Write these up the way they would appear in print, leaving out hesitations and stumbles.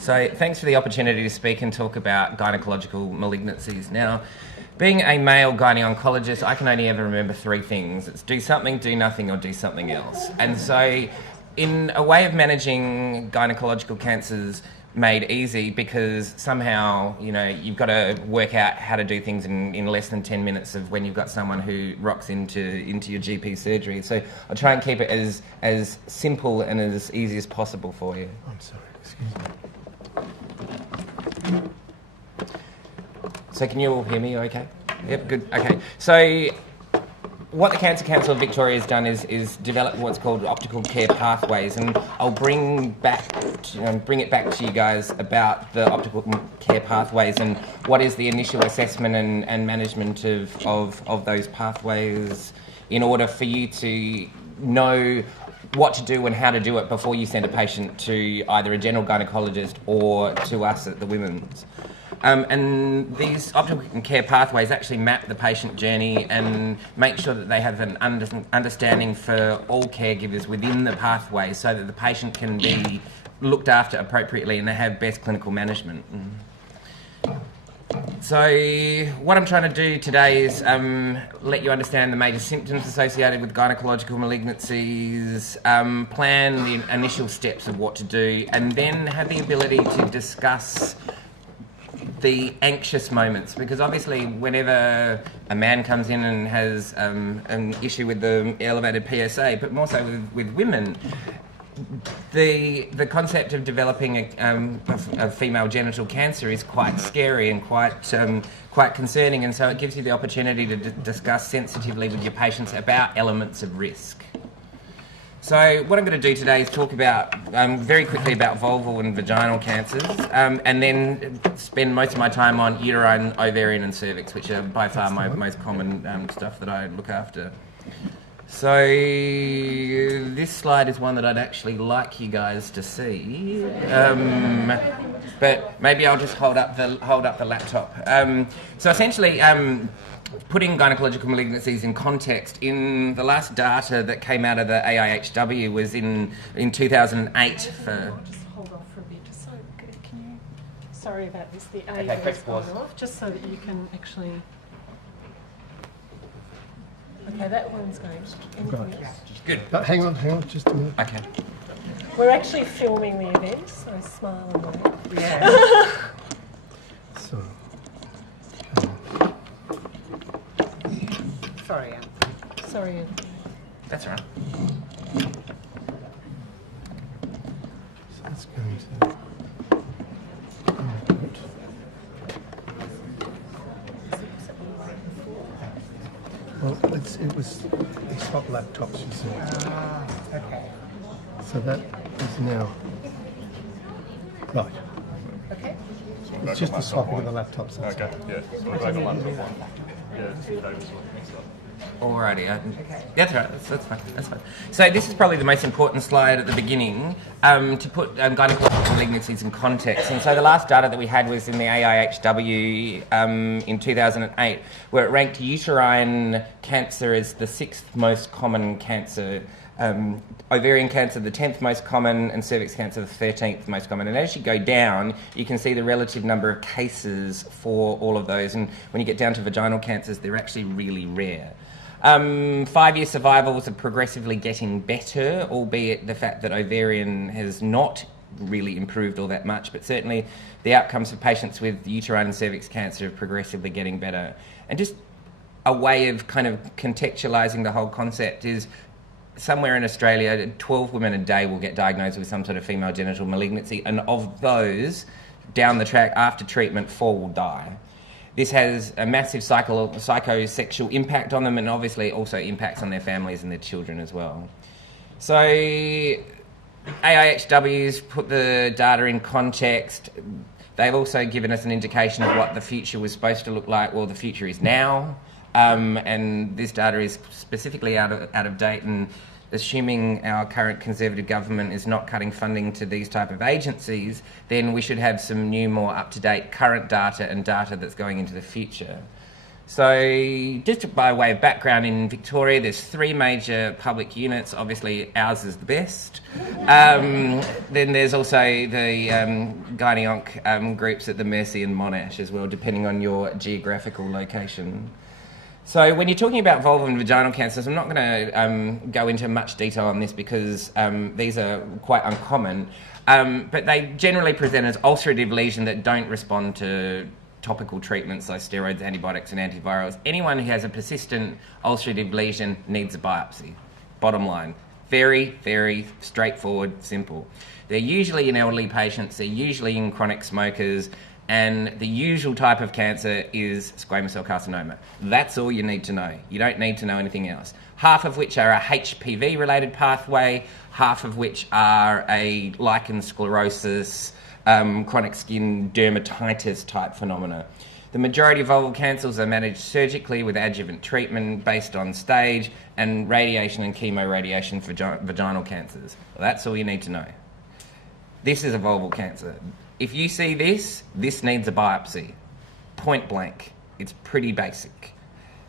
So thanks for the opportunity to speak and talk about gynecological malignancies. Now, being a male gynaecologist, I can only ever remember three things. It's do something, do nothing, or do something else. And so in a way of managing gynecological cancers made easy, because somehow, you know, you've got to work out how to do things in less than 10 minutes of when you've got someone who rocks into your GP surgery. So I'll try and keep it as simple and as easy as possible for you. I'm sorry, excuse me. So can you all hear me okay? Yep, good, okay. So what the Cancer Council of Victoria has done is develop what's called optical care pathways, and I'll bring it back to you guys about the optical care pathways and what is the initial assessment and management of those pathways in order for you to know what to do and how to do it before you send a patient to either a general gynaecologist or to us at the Women's. And these optical care pathways actually map the patient journey and make sure that they have an understanding for all caregivers within the pathway so that the patient can be looked after appropriately and they have best clinical management. So what I'm trying to do today is let you understand the major symptoms associated with gynecological malignancies, plan the initial steps of what to do, and then have the ability to discuss the anxious moments, because obviously whenever a man comes in and has an issue with the elevated PSA, but more so with women, the concept of developing a female genital cancer is quite scary and quite concerning, and so it gives you the opportunity to discuss sensitively with your patients about elements of risk. So what I'm going to do today is talk about very quickly about vulval and vaginal cancers, and then spend most of my time on uterine, ovarian and cervix, which are by far my most common stuff that I look after. So this slide is one that I'd actually like you guys to see, but maybe I'll just hold up the laptop. So essentially, putting gynecological malignancies in context, in the last data that came out of the AIHW was in 2008 for... Just hold off for a bit, just so, can you... Sorry about this, the A Okay, press is going pause. off, just so that you can actually... Okay, that one's going. Anything else? Good. But hang on, just a minute. Okay. We're actually filming the event, so smile and wave. Yeah. So, Sorry, Anne. Sorry, Anne. That's all right. so that's going to... Well, we swapped laptops, you see. Okay. So that is now... Right. Okay. It's just the swapping of the laptops. That's Okay, yeah. So we'll go to laptop one. Yeah, David's one. Alrighty, that's right, that's fine, that's fine. So this is probably the most important slide at the beginning, to put gynecological malignancies in context. And so the last data that we had was in the AIHW in 2008, where it ranked uterine cancer as the 6th most common cancer, ovarian cancer the 10th most common, and cervix cancer the 13th most common. And as you go down, you can see the relative number of cases for all of those. And when you get down to vaginal cancers, they're actually really rare. 5-year survivals are progressively getting better, albeit the fact that ovarian has not really improved all that much, but certainly the outcomes for patients with uterine and cervix cancer are progressively getting better. And just a way of kind of contextualising the whole concept is somewhere in Australia, 12 women a day will get diagnosed with some sort of female genital malignancy, and of those, down the track after treatment, 4 will die. This has a massive psychosexual impact on them, and obviously also impacts on their families and their children as well. So AIHW's put the data in context. They've also given us an indication of what the future was supposed to look like. Well, the future is now, and this data is specifically out of date, and assuming our current Conservative government is not cutting funding to these type of agencies, then we should have some new, more up-to-date current data and data that's going into the future. So just by way of background, in Victoria there's 3 major public units. Obviously ours is the best. Then there's also the gynae-onc groups at the Mercy and Monash as well, depending on your geographical location. So when you're talking about vulval and vaginal cancers, I'm not going to go into much detail on this because these are quite uncommon, but they generally present as ulcerative lesions that don't respond to topical treatments like steroids, antibiotics and antivirals. Anyone who has a persistent ulcerative lesion needs a biopsy. Bottom line. Very, very straightforward, simple. They're usually in elderly patients, they're usually in chronic smokers, and the usual type of cancer is squamous cell carcinoma. That's all you need to know. You don't need to know anything else. Half of which are a HPV-related pathway, half of which are a lichen sclerosis, chronic skin dermatitis type phenomena. The majority of vulval cancers are managed surgically with adjuvant treatment based on stage and radiation and chemoradiation for vaginal cancers. Well, that's all you need to know. This is a vulval cancer. If you see this needs a biopsy. Point blank. It's pretty basic.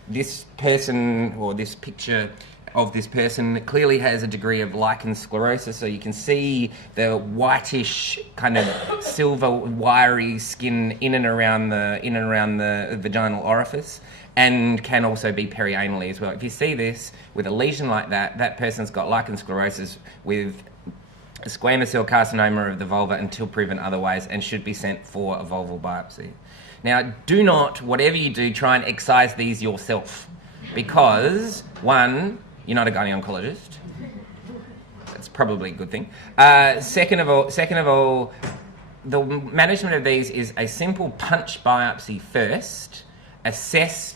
This person, or this picture of this person, clearly has a degree of lichen sclerosis, so you can see the whitish kind of silver wiry skin in and around the vaginal orifice, and can also be perianally as well. If you see this with a lesion like that, that person's got lichen sclerosis with a squamous cell carcinoma of the vulva until proven otherwise, and should be sent for a vulval biopsy. Now, do not, whatever you do, try and excise these yourself, because one, you're not a gynaecologist. That's probably a good thing. Second of all, the management of these is a simple punch biopsy first, assess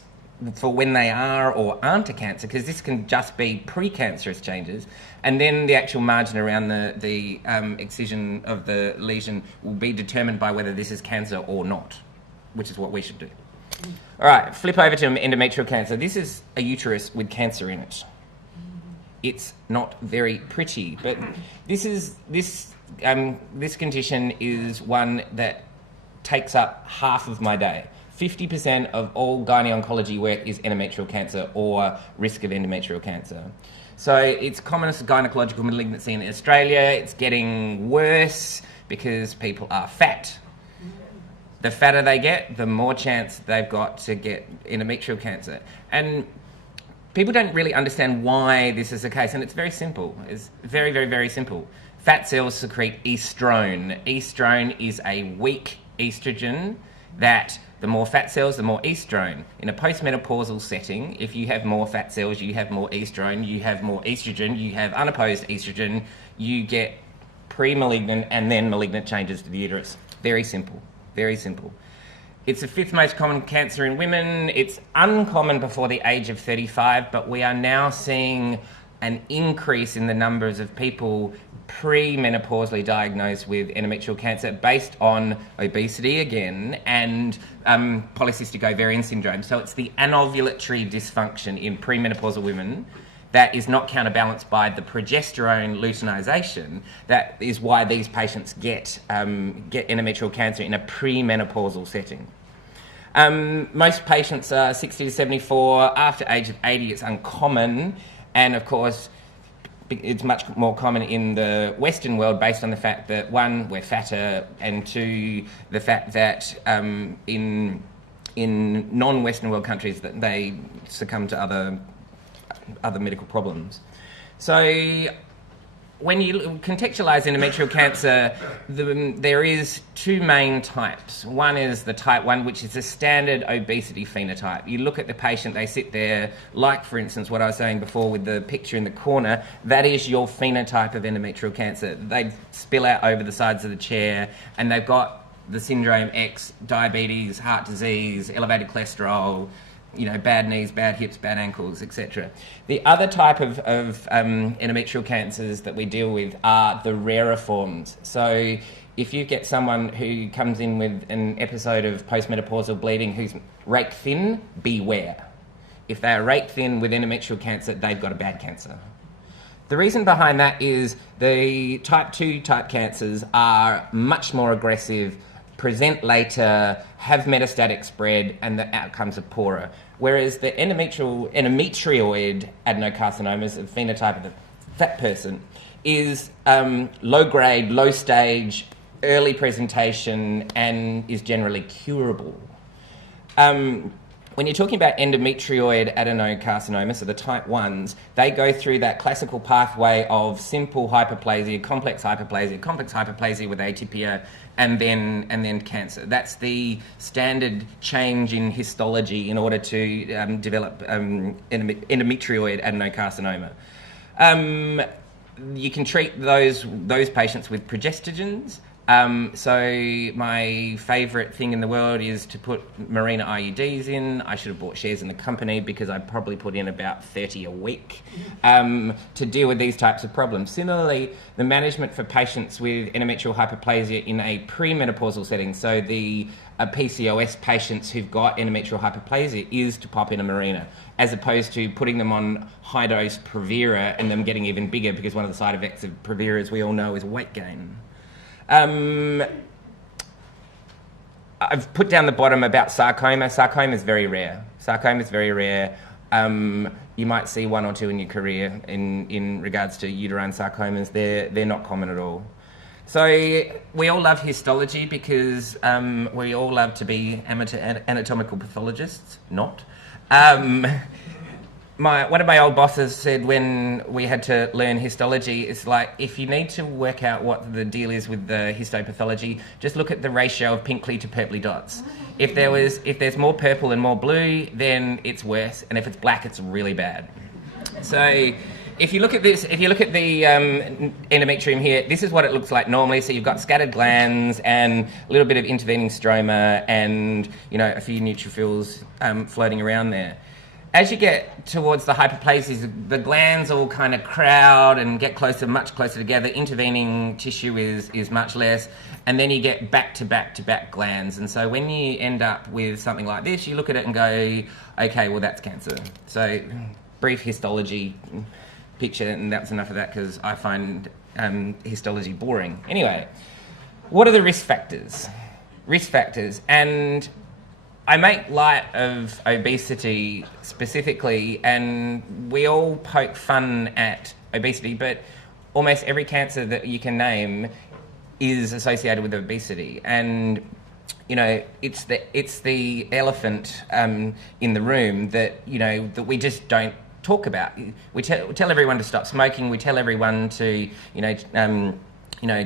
for when they are or aren't a cancer, because this can just be precancerous changes, and then the actual margin around the excision of the lesion will be determined by whether this is cancer or not, which is what we should do. All right, flip over to endometrial cancer. This is a uterus with cancer in it. It's not very pretty, but this condition is one that takes up half of my day. 50% of all gynae-oncology work is endometrial cancer or risk of endometrial cancer. So it's commonest gynaecological malignancy in Australia. It's getting worse because people are fat. The fatter they get, the more chance they've got to get endometrial cancer. And people don't really understand why this is the case, and it's very simple. It's very, very, very simple. Fat cells secrete estrone. Estrone is a weak estrogen that the more fat cells, the more estrone. In a postmenopausal setting, if you have more fat cells, you have more estrone, you have more estrogen, you have unopposed estrogen, you get pre-malignant and then malignant changes to the uterus. Very simple, very simple. It's the 5th most common cancer in women. It's uncommon before the age of 35, but we are now seeing an increase in the numbers of people pre-menopausally diagnosed with endometrial cancer based on obesity again and polycystic ovarian syndrome. So it's the anovulatory dysfunction in premenopausal women that is not counterbalanced by the progesterone luteinization. That is why these patients get endometrial cancer in a premenopausal setting. Most patients are 60 to 74. After age of 80, it's uncommon. And of course, it's much more common in the Western world based on the fact that, one, we're fatter, and two, the fact that in non-Western world countries that they succumb to other medical problems. So when you contextualise endometrial cancer, there is 2 main types. One is the type 1, which is a standard obesity phenotype. You look at the patient, they sit there, like, for instance, what I was saying before with the picture in the corner, that is your phenotype of endometrial cancer. They spill out over the sides of the chair, and they've got the syndrome X, diabetes, heart disease, elevated cholesterol, bad knees, bad hips, bad ankles, etc. The other type of endometrial cancers that we deal with are the rarer forms. So if you get someone who comes in with an episode of postmenopausal bleeding who's rake thin, beware. If they are rake thin with endometrial cancer, they've got a bad cancer. The reason behind that is the type 2 type cancers are much more aggressive present later, have metastatic spread, and the outcomes are poorer. Whereas the endometrioid adenocarcinomas, the phenotype of the fat person, is low grade, low stage, early presentation, and is generally curable. When you're talking about endometrioid adenocarcinomas, so the type 1s, they go through that classical pathway of simple hyperplasia, complex hyperplasia with atypia, and then cancer. That's the standard change in histology in order to develop endometrioid adenocarcinoma. You can treat those patients with progestogens. So my favourite thing in the world is to put Mirena IUDs in. I should have bought shares in the company because I probably put in about 30 a week to deal with these types of problems. Similarly, the management for patients with endometrial hyperplasia in a premenopausal setting, so the PCOS patients who've got endometrial hyperplasia, is to pop in a Mirena, as opposed to putting them on high-dose Provera and them getting even bigger, because one of the side effects of Provera, as we all know, is weight gain. I've put down the bottom about sarcoma. Sarcoma is very rare. You might see 1 or 2 in your career in regards to uterine sarcomas. They're not common at all. So we all love histology because we all love to be amateur anatomical pathologists. Not. One of my old bosses said when we had to learn histology, it's like, if you need to work out what the deal is with the histopathology, just look at the ratio of pinkly to purply dots. If there's more purple and more blue, then it's worse, and if it's black, it's really bad. So if you look at this, if you look at the endometrium here, this is what it looks like normally. So you've got scattered glands and a little bit of intervening stroma and, you know, a few neutrophils floating around there. As you get towards the hyperplasias, the glands all kind of crowd and get closer, much closer together. Intervening tissue is much less, and then you get back to back glands. And so when you end up with something like this, you look at it and go, okay, well, that's cancer. So brief histology picture, and that's enough of that because I find histology boring. Anyway, what are the risk factors? And I make light of obesity specifically, and we all poke fun at obesity, but almost every cancer that you can name is associated with obesity. And, you know, it's the elephant in the room that, you know, that we just don't talk about. We tell everyone to stop smoking. We tell everyone to,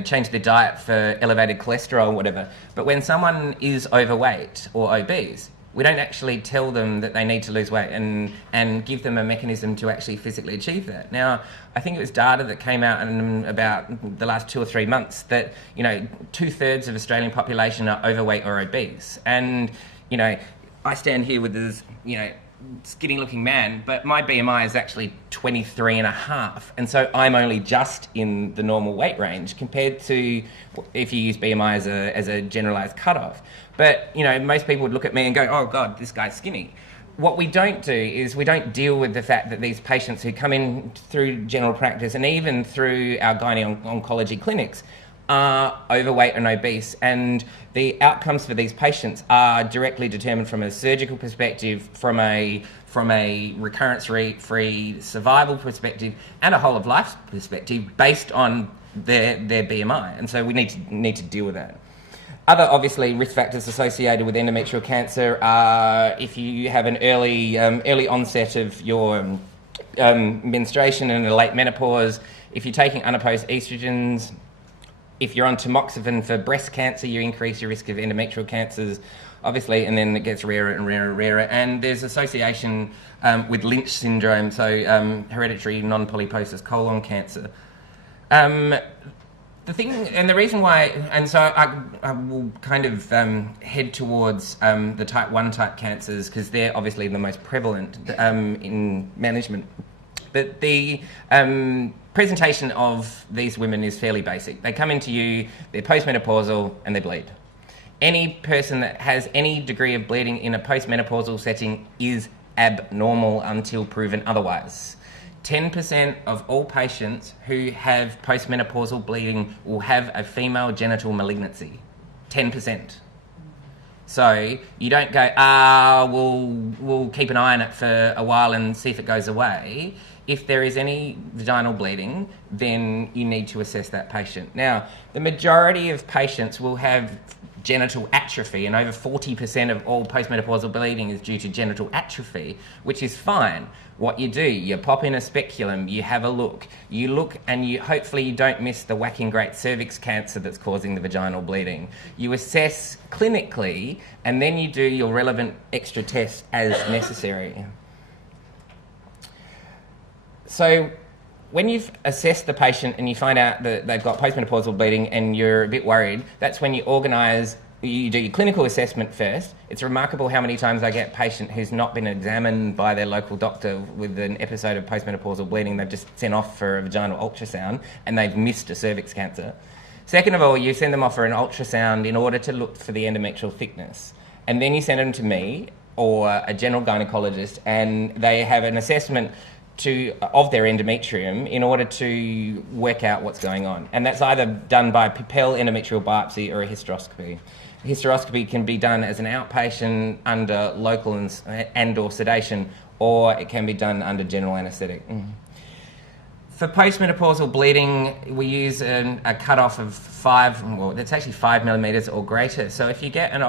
change their diet for elevated cholesterol or whatever. But when someone is overweight or obese, we don't actually tell them that they need to lose weight and give them a mechanism to actually physically achieve that. Now, I think it was data that came out in about the last 2 or 3 months that, you know, 2/3 of Australian population are overweight or obese. And, you know, I stand here with this, you know, skinny looking man, but my BMI is actually 23.5, and so I'm only just in the normal weight range compared to if you use BMI as a generalized cutoff. But, you know, most people would look at me and go, oh God, this guy's skinny. What we don't do is we don't deal with the fact that these patients who come in through general practice and even through our gynaecology clinics are overweight and obese, and the outcomes for these patients are directly determined from a surgical perspective, from a recurrence-free survival perspective, and a whole of life perspective based on their BMI, and so we need to deal with that. Other obviously risk factors associated with endometrial cancer are if you have an early onset of your menstruation and a late menopause, if you're taking unopposed estrogens. If you're on tamoxifen for breast cancer, you increase your risk of endometrial cancers, obviously, and then it gets rarer and rarer and rarer. And there's association with Lynch syndrome, so hereditary non-polyposis colon cancer. The thing, and the reason why, and so I will kind of head towards the type 1 type cancers because they're obviously the most prevalent in management. But the presentation of these women is fairly basic. They come into you, they're postmenopausal, and they bleed. Any person that has any degree of bleeding in a postmenopausal setting is abnormal until proven otherwise. 10% of all patients who have postmenopausal bleeding will have a female genital malignancy. 10%. So you don't go, we'll keep an eye on it for a while and see if it goes away. If there is any vaginal bleeding, then you need to assess that patient. Now, the majority of patients will have genital atrophy, and over 40% of all postmenopausal bleeding is due to genital atrophy, which is fine. What you do, you pop in a speculum, you have a look. You look and hopefully you don't miss the whacking great cervix cancer that's causing the vaginal bleeding. You assess clinically, and then you do your relevant extra tests as necessary. So when you've assessed the patient and you find out that they've got postmenopausal bleeding and you're a bit worried, that's when you do your clinical assessment first. It's remarkable how many times I get a patient who's not been examined by their local doctor with an episode of postmenopausal bleeding. They've just sent off for a vaginal ultrasound and they've missed a cervix cancer. Second of all, you send them off for an ultrasound in order to look for the endometrial thickness. And then you send them to me or a general gynaecologist, and they have an assessment of their endometrium in order to work out what's going on. And that's either done by Pipelle endometrial biopsy or a hysteroscopy. Hysteroscopy can be done as an outpatient under local and or sedation, or it can be done under general anaesthetic. For postmenopausal bleeding, we use a cutoff of 5 millimetres or greater. So if you get an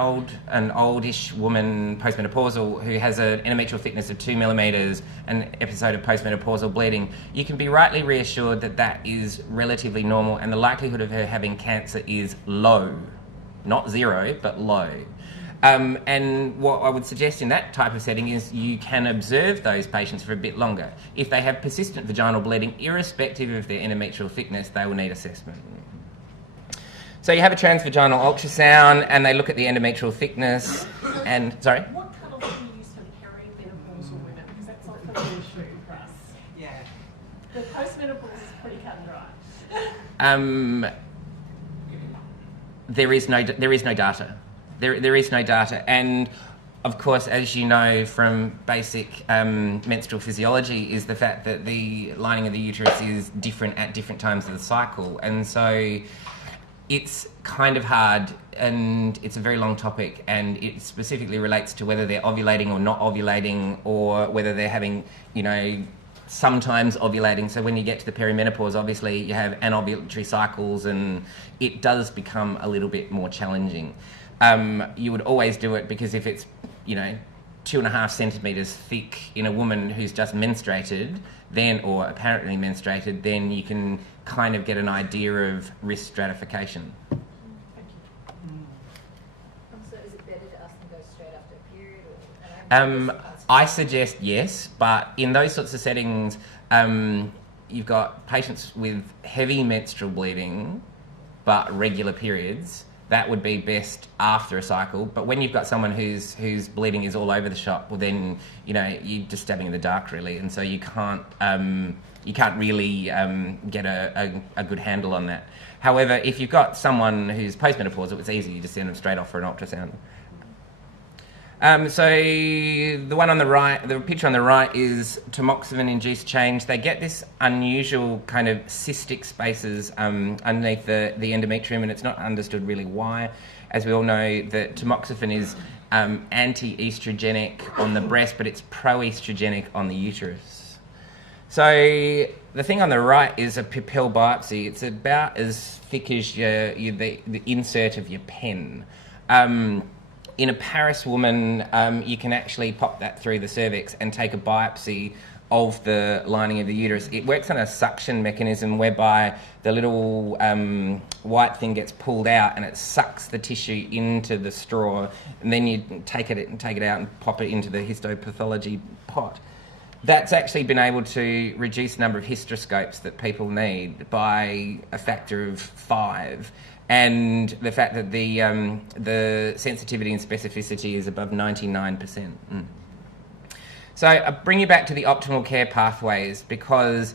oldish woman postmenopausal who has an endometrial thickness of 2 millimetres, an episode of postmenopausal bleeding, you can be rightly reassured that that is relatively normal, and the likelihood of her having cancer is low. Not zero, but low. And what I would suggest in that type of setting is you can observe those patients for a bit longer. If they have persistent vaginal bleeding, irrespective of their endometrial thickness, they will need assessment. So you have a transvaginal ultrasound and they look at the endometrial thickness and, sorry? What cut-off do you use for perimenopausal women? Because that's often an issue for us. Yeah. The postmenopause is pretty cut and dry. There is no data. There is no data, and of course, as you know from basic menstrual physiology, is the fact that the lining of the uterus is different at different times of the cycle, and so it's kind of hard, and it's a very long topic, and it specifically relates to whether they're ovulating or not ovulating, or whether they're having, sometimes ovulating. So when you get to the perimenopause, obviously you have anovulatory cycles, and it does become a little bit more challenging. You would always do it because if it's, 2.5 centimetres thick in a woman who's just menstruated, or apparently menstruated, then you can kind of get an idea of risk stratification. So is it better to ask them to go straight after a period? I suggest yes, but in those sorts of settings, you've got patients with heavy menstrual bleeding, but regular periods. That would be best after a cycle. But when you've got someone whose bleeding is all over the shop, well then, you're just stabbing in the dark really, and so you can't really get a good handle on that. However, if you've got someone who's postmenopausal, it's easy. You just send them straight off for an ultrasound. So the one on the right, the picture on the right is tamoxifen-induced change. They get this unusual kind of cystic spaces underneath the endometrium, and it's not understood really why. As we all know, that tamoxifen is anti-estrogenic on the breast, but it's pro-estrogenic on the uterus. So the thing on the right is a Pipelle biopsy. It's about as thick as the insert of your pen. In a Paris woman, you can actually pop that through the cervix and take a biopsy of the lining of the uterus. It works on a suction mechanism whereby the little white thing gets pulled out and it sucks the tissue into the straw, and then you take it out and pop it into the histopathology pot. That's actually been able to reduce the number of hysteroscopes that people need by a factor of 5. And the fact that the sensitivity and specificity is above 99%. So I bring you back to the optimal care pathways, because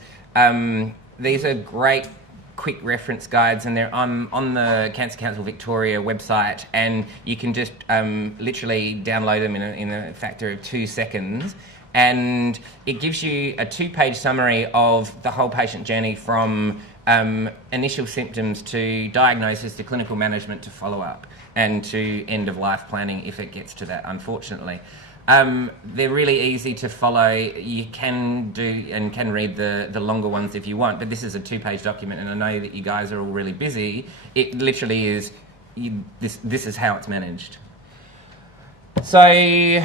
these are great quick reference guides, and they're on the Cancer Council Victoria website, and you can just literally download them in a factor of 2 seconds. And it gives you a 2-page summary of the whole patient journey from initial symptoms to diagnosis to clinical management to follow-up. and to end of life planning if it gets to that, unfortunately. They're really easy to follow. You can do and can read the longer ones if you want, but this is a 2-page document, and I know that you guys are all really busy. It literally is, this is how it's managed. So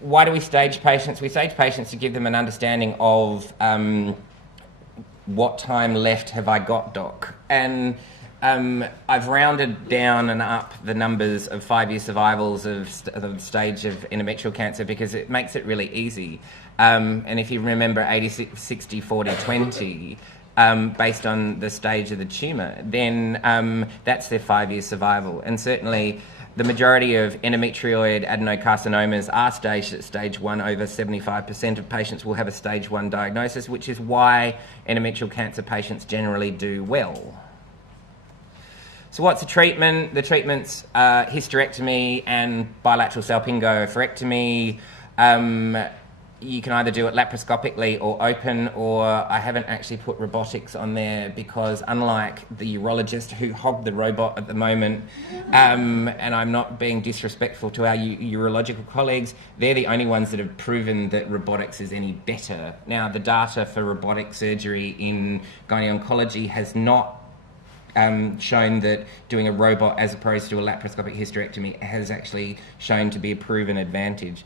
why do we stage patients? We stage patients to give them an understanding of what time left have I got, doc? And I've rounded down and up the numbers of 5-year survivals of the stage of endometrial cancer because it makes it really easy. And if you remember 80, 60, 40, 20, based on the stage of the tumour, then that's their 5-year survival. And certainly the majority of endometrioid adenocarcinomas are staged at stage 1. Over 75% of patients will have a stage 1 diagnosis, which is why endometrial cancer patients generally do well. So what's the treatment? The treatment's hysterectomy and bilateral salpingo-oophorectomy. You can either do it laparoscopically or open, or I haven't actually put robotics on there because unlike the urologist who hogged the robot at the moment, and I'm not being disrespectful to our urological colleagues, they're the only ones that have proven that robotics is any better. Now, the data for robotic surgery in gynaecology has not shown that doing a robot as opposed to a laparoscopic hysterectomy has actually shown to be a proven advantage.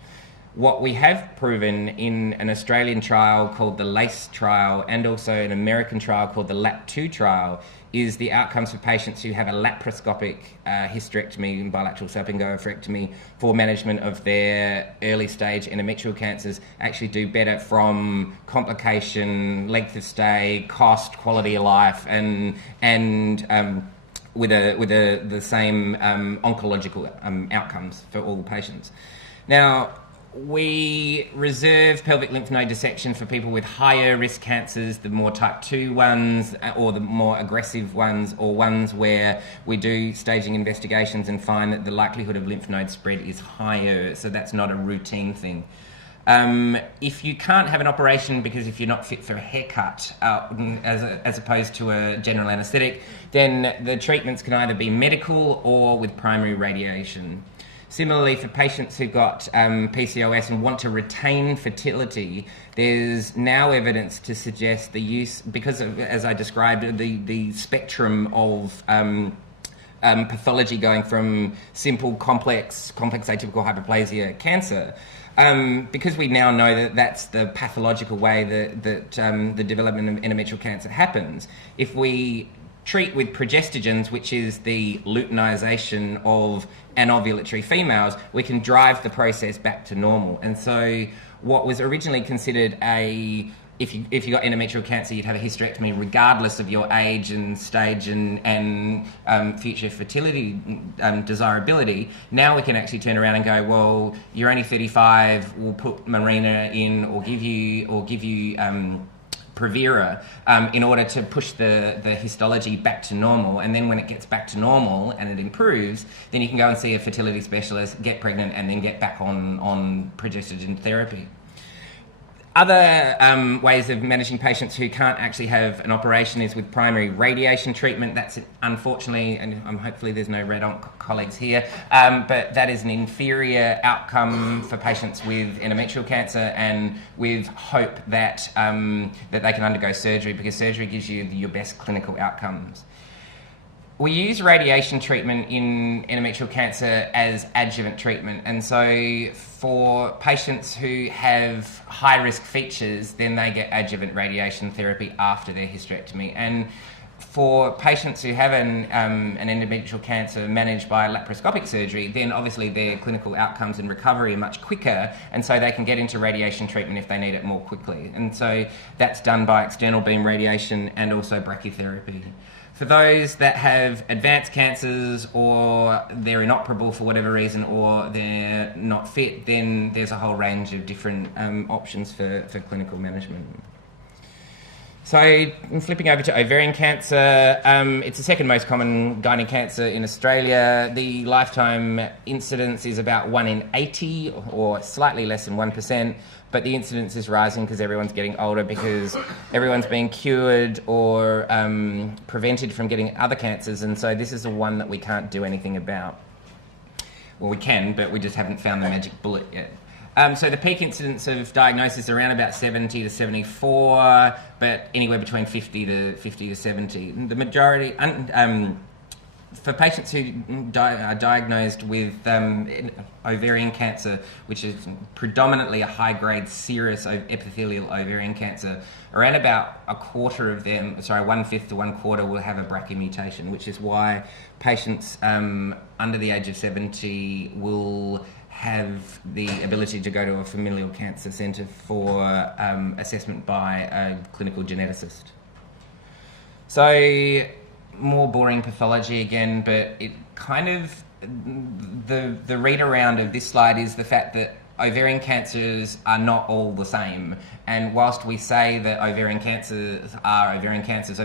What we have proven in an Australian trial called the LACE trial and also an American trial called the LAP2 trial is the outcomes for patients who have a laparoscopic hysterectomy and bilateral salpingo-oophorectomy for management of their early stage endometrial cancers actually do better from complication, length of stay, cost, quality of life, and with the same oncological outcomes for all patients. Now, we reserve pelvic lymph node dissection for people with higher risk cancers, the more type 2 ones or the more aggressive ones, or ones where we do staging investigations and find that the likelihood of lymph node spread is higher, so that's not a routine thing. If you can't have an operation because if you're not fit for a haircut as opposed to a general anaesthetic, then the treatments can either be medical or with primary radiation. Similarly, for patients who've got PCOS and want to retain fertility, there's now evidence to suggest the use, because of, as I described, the spectrum of pathology going from simple, complex atypical hyperplasia cancer, because we now know that that's the pathological way that the development of endometrial cancer happens. If we treat with progestogens, which is the luteinization of anovulatory females, we can drive the process back to normal. And so what was originally considered if you got endometrial cancer, you'd have a hysterectomy regardless of your age and stage and future fertility desirability. Now we can actually turn around and go, well, you're only 35, we'll put Mirena in or give you Provera in order to push the histology back to normal, and then when it gets back to normal and it improves, then you can go and see a fertility specialist, get pregnant, and then get back on progestogen therapy. Other ways of managing patients who can't actually have an operation is with primary radiation treatment. That's unfortunately, and hopefully there's no red onc colleagues here, but that is an inferior outcome for patients with endometrial cancer, and with hope that that they can undergo surgery, because surgery gives you your best clinical outcomes. We use radiation treatment in endometrial cancer as adjuvant treatment, and so for patients who have high-risk features, then they get adjuvant radiation therapy after their hysterectomy. And for patients who have an endometrial cancer managed by laparoscopic surgery, then obviously their clinical outcomes and recovery are much quicker, and so they can get into radiation treatment if they need it more quickly. And so that's done by external beam radiation and also brachytherapy. For those that have advanced cancers, or they're inoperable for whatever reason, or they're not fit, then there's a whole range of different options for clinical management. So I'm flipping over to ovarian cancer. It's the second most common gynae cancer in Australia. The lifetime incidence is about 1 in 80, or slightly less than 1%. But the incidence is rising because everyone's getting older, because everyone's being cured or prevented from getting other cancers, and so this is the one that we can't do anything about. Well, we can, but we just haven't found the magic bullet yet. So the peak incidence of diagnosis is around about 70 to 74, but anywhere between 50 to 70. The majority, for patients who are diagnosed with ovarian cancer, which is predominantly a high-grade serous epithelial ovarian cancer, around about a quarter of them, 1/5 to 1/4 will have a BRCA mutation, which is why patients under the age of 70 will have the ability to go to a familial cancer centre for assessment by a clinical geneticist. So, more boring pathology again, but it kind of, the read around of this slide is the fact that ovarian cancers are not all the same. And whilst we say that ovarian cancers are ovarian cancers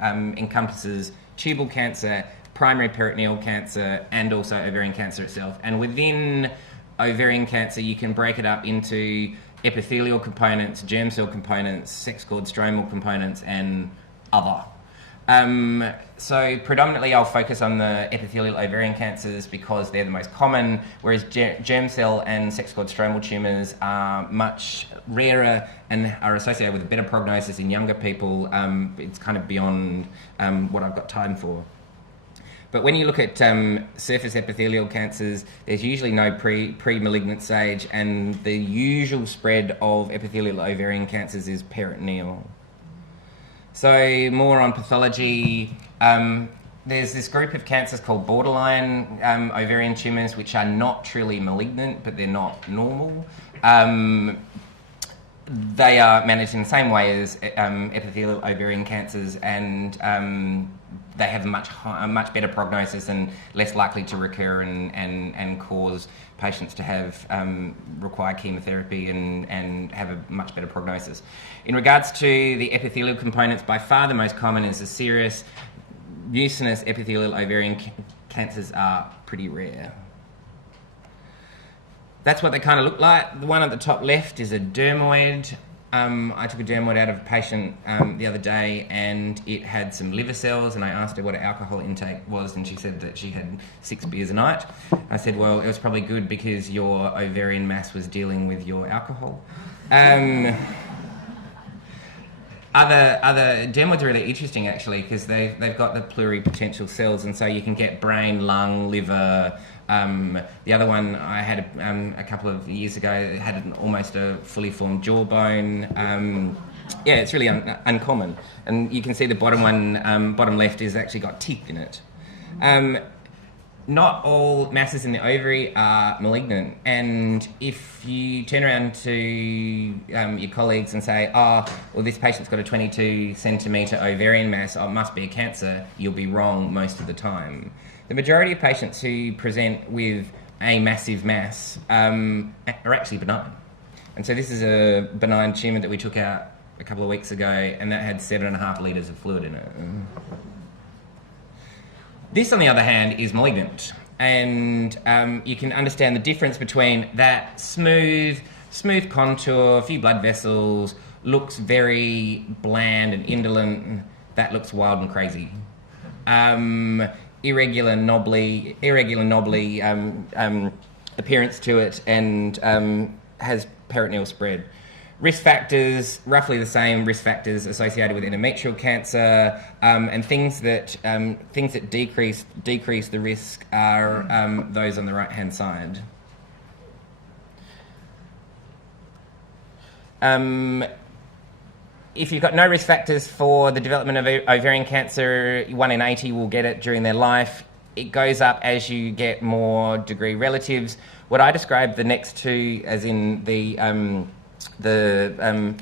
encompasses tubal cancer, primary peritoneal cancer, and also ovarian cancer itself. And within ovarian cancer, you can break it up into epithelial components, germ cell components, sex cord stromal components, and other. So predominantly I'll focus on the epithelial ovarian cancers because they're the most common, whereas germ cell and sex cord stromal tumours are much rarer and are associated with a better prognosis in younger people. It's kind of beyond what I've got time for. But when you look at surface epithelial cancers, there's usually no pre-malignant stage, and the usual spread of epithelial ovarian cancers is peritoneal. So more on pathology, there's this group of cancers called borderline ovarian tumours, which are not truly malignant, but they're not normal. They are managed in the same way as epithelial ovarian cancers, and they have a much better prognosis and less likely to recur and cause patients to have require chemotherapy and have a much better prognosis. In regards to the epithelial components, by far the most common is the serous. Mucinous epithelial ovarian cancers are pretty rare. That's what they kind of look like. The one at the top left is a dermoid. I took a dermoid out of a patient the other day, and it had some liver cells, and I asked her what her alcohol intake was, and she said that she had 6 beers a night. I said, well, it was probably good because your ovarian mass was dealing with your alcohol. Other dermoids are really interesting actually because they've got the pluripotential cells, and so you can get brain, lung, liver. The other one I had a couple of years ago, it had almost a fully formed jawbone. Yeah, it's really uncommon. And you can see the bottom one, bottom left, has actually got teeth in it. Not all masses in the ovary are malignant, and if you turn around to your colleagues and say, oh, well, this patient's got a 22 centimetre ovarian mass, oh, it must be a cancer, you'll be wrong most of the time. The majority of patients who present with a massive mass are actually benign. And so this is a benign tumour that we took out a couple of weeks ago, and that had 7.5 litres of fluid in it. This, on the other hand, is malignant, and you can understand the difference between that smooth contour, a few blood vessels, looks very bland and indolent. That looks wild and crazy. Irregular, knobbly appearance to it, and has peritoneal spread. Risk factors, roughly the same risk factors associated with endometrial cancer, and things that decrease the risk are those on the right-hand side. If you've got no risk factors for the development of ovarian cancer, 1 in 80 will get it during their life. It goes up as you get more degree relatives. What I describe the next two as in the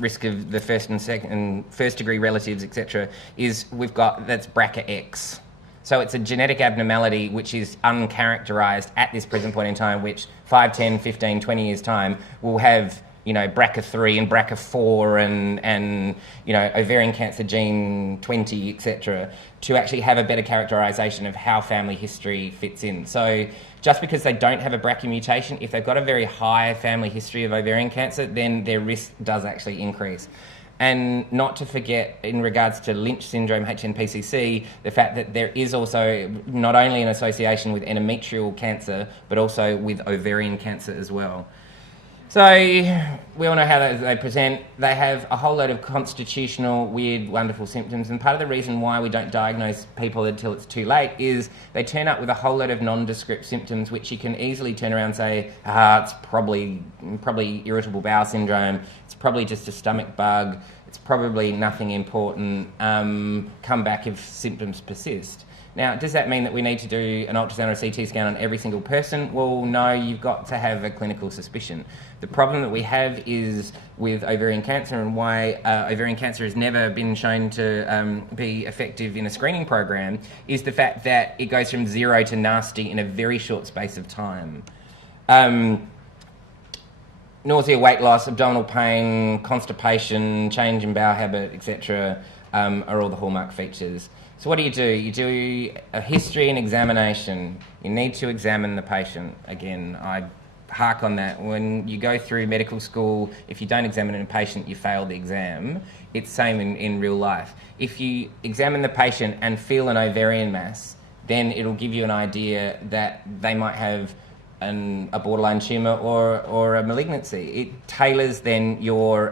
risk of the first degree relatives, etc., is that's BRCA X. So it's a genetic abnormality which is uncharacterised at this present point in time, which 5, 10, 15, 20 years' time will have, BRCA3 and BRCA4 and ovarian cancer gene 20, etc., to actually have a better characterisation of how family history fits in. So just because they don't have a BRCA mutation, if they've got a very high family history of ovarian cancer, then their risk does actually increase. And not to forget, in regards to Lynch syndrome, HNPCC, the fact that there is also not only an association with endometrial cancer, but also with ovarian cancer as well. So we all know how they present. They have a whole load of constitutional, weird, wonderful symptoms, and part of the reason why we don't diagnose people until it's too late is they turn up with a whole load of nondescript symptoms which you can easily turn around and say, it's probably irritable bowel syndrome, it's probably just a stomach bug, it's probably nothing important, come back if symptoms persist. Now, does that mean that we need to do an ultrasound or a CT scan on every single person? Well, no, you've got to have a clinical suspicion. The problem that we have is with ovarian cancer, and why ovarian cancer has never been shown to be effective in a screening program, is the fact that it goes from 0 to nasty in a very short space of time. Nausea, weight loss, abdominal pain, constipation, change in bowel habit, etc. Are all the hallmark features. So what do? You do a history and examination. You need to examine the patient. Again, I hark on that. When you go through medical school, if you don't examine a patient, you fail the exam. It's the same in real life. If you examine the patient and feel an ovarian mass, then it'll give you an idea that they might have a borderline tumour or a malignancy. It tailors then your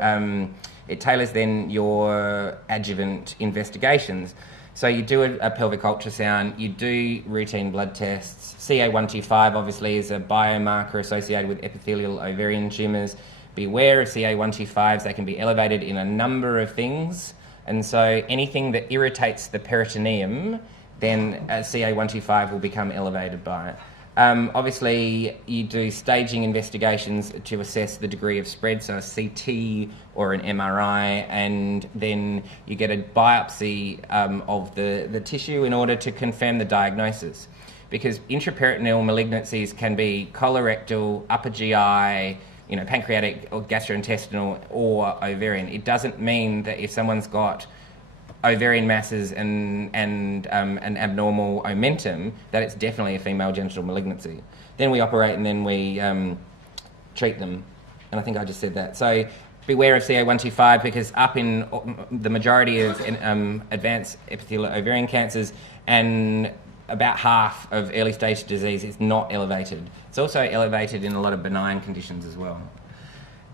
adjuvant investigations. So you do a pelvic ultrasound, you do routine blood tests. CA125 obviously is a biomarker associated with epithelial ovarian tumours. Beware of CA125s, they can be elevated in a number of things. And so anything that irritates the peritoneum, then CA125 will become elevated by it. Obviously, you do staging investigations to assess the degree of spread, so a CT or an MRI, and then you get a biopsy of the tissue in order to confirm the diagnosis. Because intraperitoneal malignancies can be colorectal, upper GI, pancreatic or gastrointestinal or ovarian. It doesn't mean that if someone's got ovarian masses and an abnormal omentum, that it's definitely a female genital malignancy. Then we operate and then we treat them. And I think I just said that. So beware of CA125, because up in the majority of advanced epithelial ovarian cancers, and about half of early stage disease is not elevated. It's also elevated in a lot of benign conditions as well.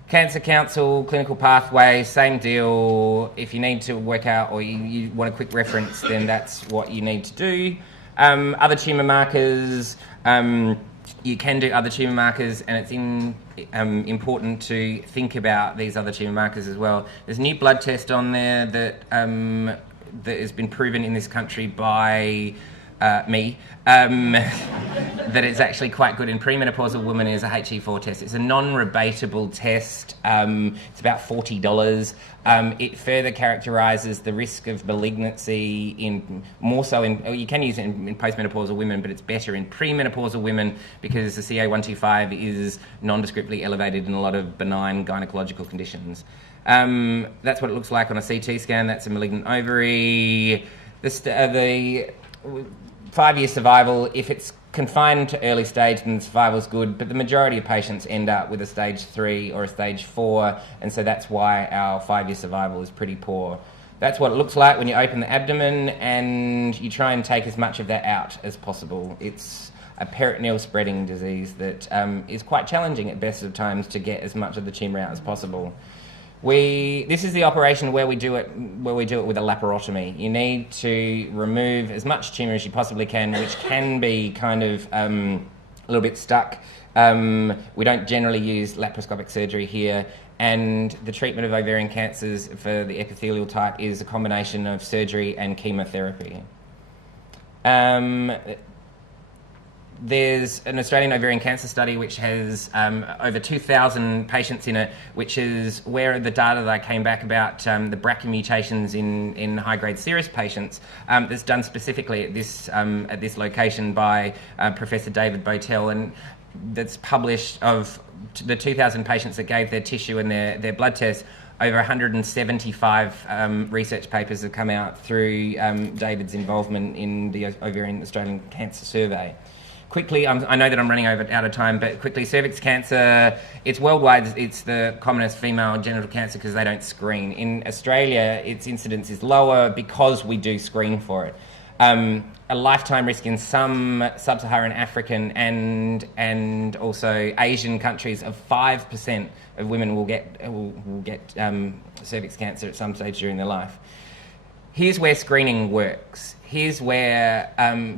Cancer Council, clinical pathway, same deal. If you need to work out or you want a quick reference, then that's what you need to do. Other tumour markers, you can do other tumour markers, and it's important to think about these other tumour markers as well. There's a new blood test on there that has been proven in this country by me, that it's actually quite good in premenopausal women, is a HE4 test. It's a non-rebatable test. It's about $40. It further characterises the risk of malignancy you can use it in postmenopausal women, but it's better in premenopausal women because the CA125 is nondescriptly elevated in a lot of benign gynaecological conditions. That's what it looks like on a CT scan. That's a malignant ovary. The 5-year survival, if it's confined to early stage, then the survival's good, but the majority of patients end up with a stage 3 or a stage 4, and so that's why our 5-year survival is pretty poor. That's what it looks like when you open the abdomen and you try and take as much of that out as possible. It's a peritoneal spreading disease that is quite challenging at best of times to get as much of the tumour out as possible. This is the operation where we do it with a laparotomy. You need to remove as much tumour as you possibly can, which can be kind of a little bit stuck. We don't generally use laparoscopic surgery here, and the treatment of ovarian cancers for the epithelial type is a combination of surgery and chemotherapy. There's an Australian ovarian cancer study which has over 2,000 patients in it, which is where the data that came back about the BRCA mutations in high-grade serous patients, that's done specifically at this location by Professor David Botel, and that's published of the 2,000 patients that gave their tissue and their blood tests. Over 175 research papers have come out through David's involvement in the Ovarian Australian Cancer Survey. quickly, I know that I'm running out of time, but quickly, cervix cancer, it's worldwide, it's the commonest female genital cancer because they don't screen. In Australia, its incidence is lower because we do screen for it. A lifetime risk in some sub-Saharan African and also Asian countries of 5% of women will get cervix cancer at some stage during their life. Here's where screening works. Here's where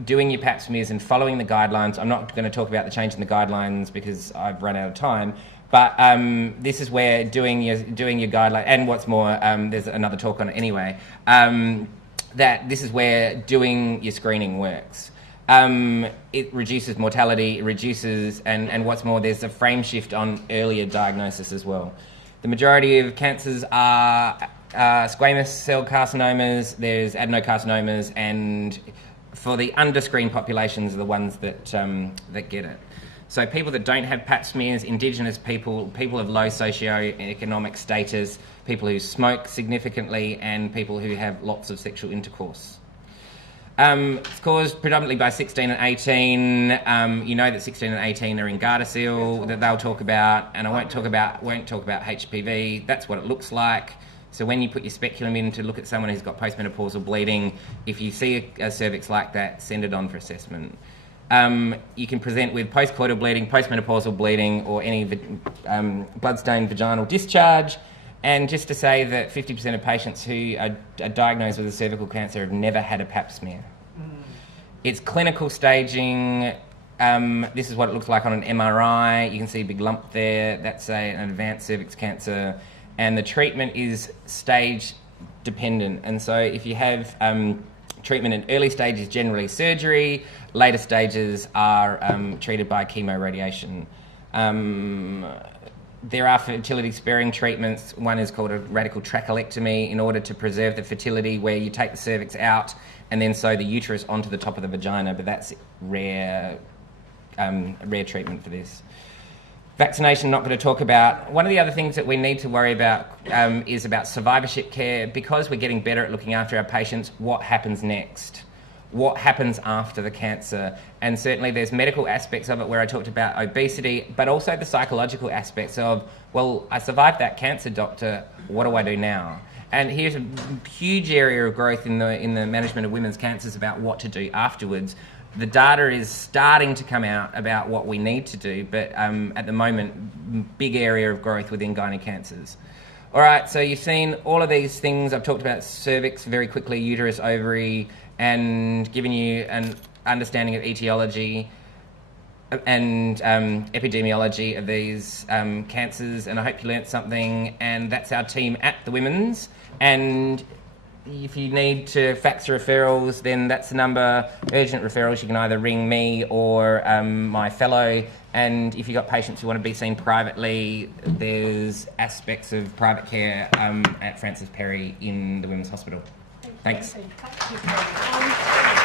doing your pap smears and following the guidelines. I'm not going to talk about the change in the guidelines because I've run out of time. But this is where doing your guideline, and what's more, there's another talk on it anyway. That this is where doing your screening works. It reduces mortality, it reduces, and what's more, there's a frame shift on earlier diagnosis as well. The majority of cancers are squamous cell carcinomas, there's adenocarcinomas, and for the under-screened populations are the ones that get it. So people that don't have pap smears, Indigenous people, people of low socio-economic status, people who smoke significantly, and people who have lots of sexual intercourse. It's caused predominantly by 16 and 18. You know that 16 and 18 are in Gardasil that they'll talk about, and I won't talk about HPV. That's what it looks like. So when you put your speculum in to look at someone who's got postmenopausal bleeding, if you see a cervix like that, send it on for assessment. You can present with postcoital bleeding, postmenopausal bleeding, or any bloodstained vaginal discharge. And just to say that 50% of patients who are diagnosed with a cervical cancer have never had a pap smear. It's clinical staging. This is what it looks like on an MRI. You can see a big lump there. That's an advanced cervix cancer. And the treatment is stage dependent. And so if you have treatment in early stages, generally surgery. Later stages are treated by chemoradiation. There are fertility-sparing treatments. One is called a radical trachelectomy in order to preserve the fertility, where you take the cervix out and then sew the uterus onto the top of the vagina, but that's rare treatment for this. Vaccination, not going to talk about. One of the other things that we need to worry about is about survivorship care. Because we're getting better at looking after our patients, what happens next? What happens after the cancer? And certainly there's medical aspects of it where I talked about obesity, but also the psychological aspects of, well, I survived that cancer, doctor, what do I do now? And here's a huge area of growth in the management of women's cancers about what to do afterwards. The data is starting to come out about what we need to do, but at the moment, big area of growth within gynae cancers. All right, so you've seen all of these things. I've talked about cervix very quickly, uterus, ovary, and given you an understanding of etiology and epidemiology of these cancers, and I hope you learnt something. And that's our team at the Women's. And if you need to fax referrals, then that's the number. Urgent referrals, you can either ring me or my fellow. And if you've got patients who want to be seen privately, there's aspects of private care at Francis Perry in the Women's Hospital. Thanks. Thank you.